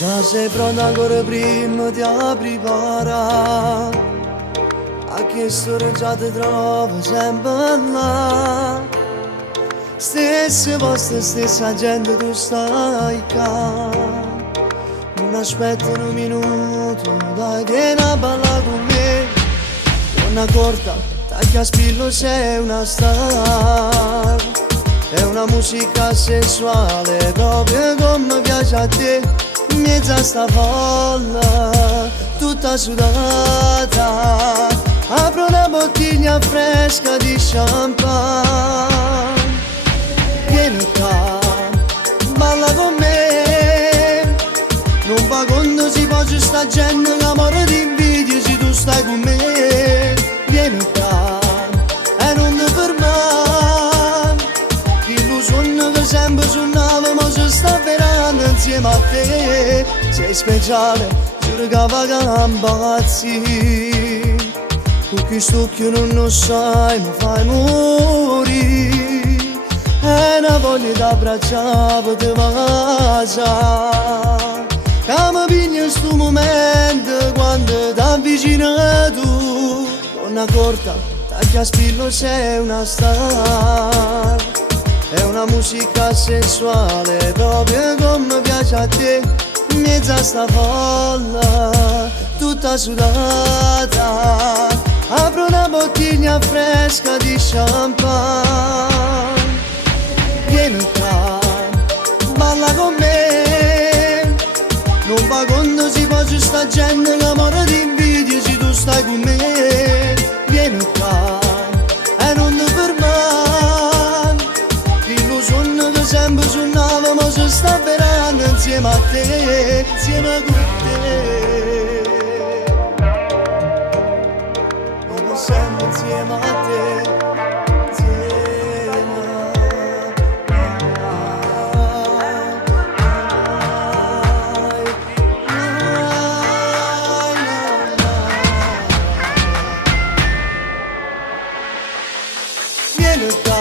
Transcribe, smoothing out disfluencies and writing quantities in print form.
Già sei pronta ancora prima di aprire. A che storia già ti trovo sempre là. Stesse posto, stessa gente tu stai qua. Non aspetta un minuto, dai che ne parla con me. Donna corta, taglia spillo, sei una star. È una musica sensuale, proprio come piace a te. In mezzo a sta folla, tutta sudata. Apro una bottiglia fresca di champagne. Vieni qua, balla con me. Non va quando si può sta gente che amore ti invidia se tu stai con me. Vieni qua e non ti fermare. L'illusione che sempre suonava ma si sta verando insieme a te. Sei speciale, giuro che va che impazzi. Con questo occhio non lo sai, mi fai morire. E una voglia di abbracciare ti passa. Che mi piglia in sto momento quando ti avvicini tu. Donna corta, taglia spillo, sei una star. È una musica sensuale, proprio come piace a te. In mezzo a sta folla, tutta sudata. Apro una bottiglia fresca di champagne. Vieni qua, balla con me. Non va quando si può sta gente che amore ti invidia se tu stai con me. Vieni qua e non ti fermare. L'illusione che sempre suonava ma si sta verando insieme a te, insieme a te. Sempre insieme a te, insieme vieni qua.